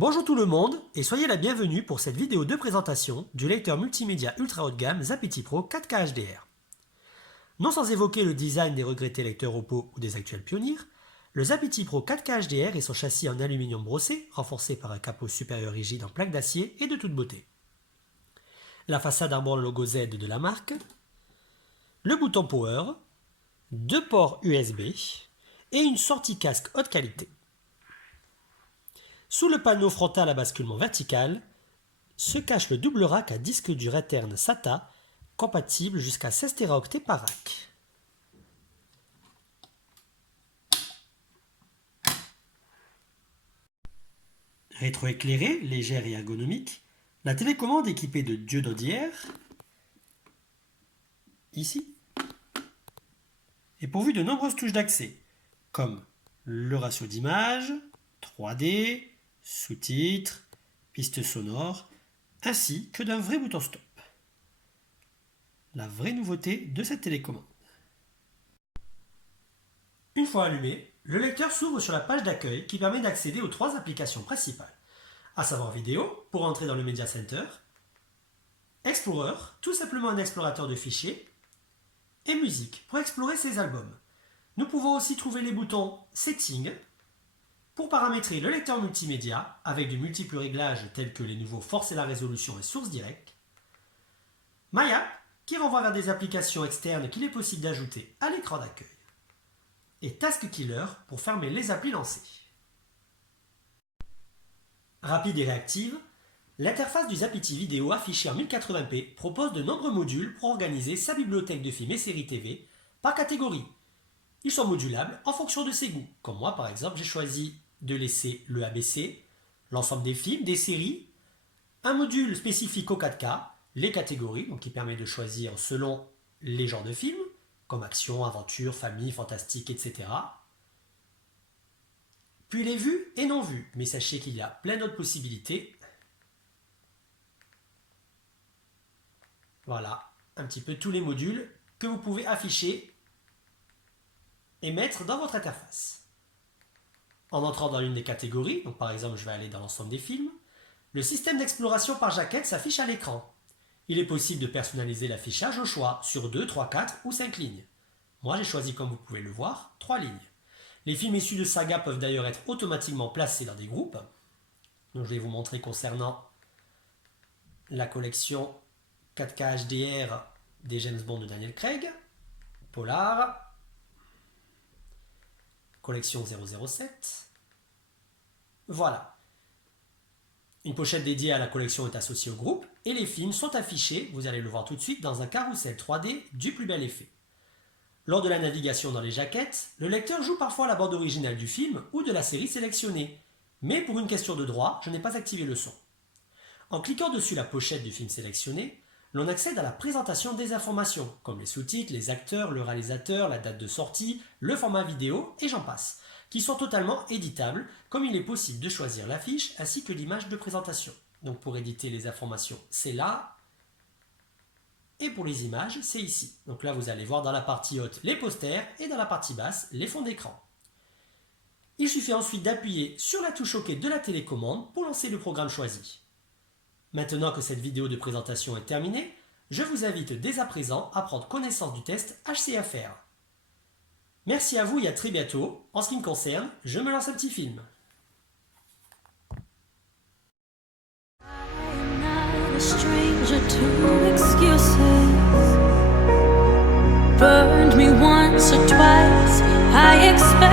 Bonjour tout le monde et soyez la bienvenue pour cette vidéo de présentation du lecteur multimédia ultra haut de gamme Zapity Pro 4K HDR. Non sans évoquer le design des regrettés lecteurs Oppo ou des actuels Pioneer, le Zapity Pro 4K HDR et son châssis en aluminium brossé, renforcé par un capot supérieur rigide en plaque d'acier, est de toute beauté. La façade arbore le logo Z de la marque, le bouton Power, 2 ports USB et une sortie casque haute qualité. Sous le panneau frontal à basculement vertical se cache le double rack à disque dur interne SATA compatible jusqu'à 16 Teraoctets par rack. Rétroéclairée, légère et ergonomique, la télécommande équipée de diode ici, est pourvue de nombreuses touches d'accès, comme le ratio d'image, 3D, sous-titres, pistes sonores, ainsi que d'un vrai bouton stop. La vraie nouveauté de cette télécommande. Une fois allumé, le lecteur s'ouvre sur la page d'accueil qui permet d'accéder aux 3 applications principales, à savoir vidéo pour entrer dans le Media Center, Explorer, tout simplement un explorateur de fichiers, et musique pour explorer ses albums. Nous pouvons aussi trouver les boutons Settings pour paramétrer le lecteur multimédia avec de multiples réglages tels que les nouveaux force et la résolution et source directe, My App qui renvoie vers des applications externes qu'il est possible d'ajouter à l'écran d'accueil, et Task Killer pour fermer les applis lancées. Rapide et réactive, l'interface du Zapity Vidéo affichée en 1080p propose de nombreux modules pour organiser sa bibliothèque de films et séries TV par catégorie. Ils sont modulables en fonction de ses goûts, comme moi par exemple j'ai choisi de laisser le ABC, l'ensemble des films, des séries, un module spécifique au 4K, les catégories, donc qui permet de choisir selon les genres de films, comme action, aventure, famille, fantastique, etc. Puis les vues et non vues, mais sachez qu'il y a plein d'autres possibilités. Voilà, un petit peu tous les modules que vous pouvez afficher et mettre dans votre interface. En entrant dans l'une des catégories, donc par exemple je vais aller dans l'ensemble des films, le système d'exploration par jaquette s'affiche à l'écran. Il est possible de personnaliser l'affichage au choix sur 2, 3, 4 ou 5 lignes. Moi j'ai choisi, comme vous pouvez le voir, 3 lignes. Les films issus de saga peuvent d'ailleurs être automatiquement placés dans des groupes. Donc je vais vous montrer concernant la collection 4K HDR des James Bond de Daniel Craig, Polar, collection 007. Voilà. Une pochette dédiée à la collection est associée au groupe et les films sont affichés, vous allez le voir tout de suite, dans un carrousel 3D du plus bel effet. Lors de la navigation dans les jaquettes, le lecteur joue parfois la bande originale du film ou de la série sélectionnée. Mais pour une question de droit, je n'ai pas activé le son. En cliquant dessus la pochette du film sélectionné, l'on accède à la présentation des informations, comme les sous-titres, les acteurs, le réalisateur, la date de sortie, le format vidéo, et j'en passe, qui sont totalement éditables, comme il est possible de choisir l'affiche ainsi que l'image de présentation. Donc pour éditer les informations, c'est là, et pour les images, c'est ici. Donc là, vous allez voir dans la partie haute les posters, et dans la partie basse, les fonds d'écran. Il suffit ensuite d'appuyer sur la touche OK de la télécommande pour lancer le programme choisi. Maintenant que cette vidéo de présentation est terminée, je vous invite dès à présent à prendre connaissance du test HCFR. Merci à vous et à très bientôt. En ce qui me concerne, je me lance un petit film. Burned me once or twice, I expect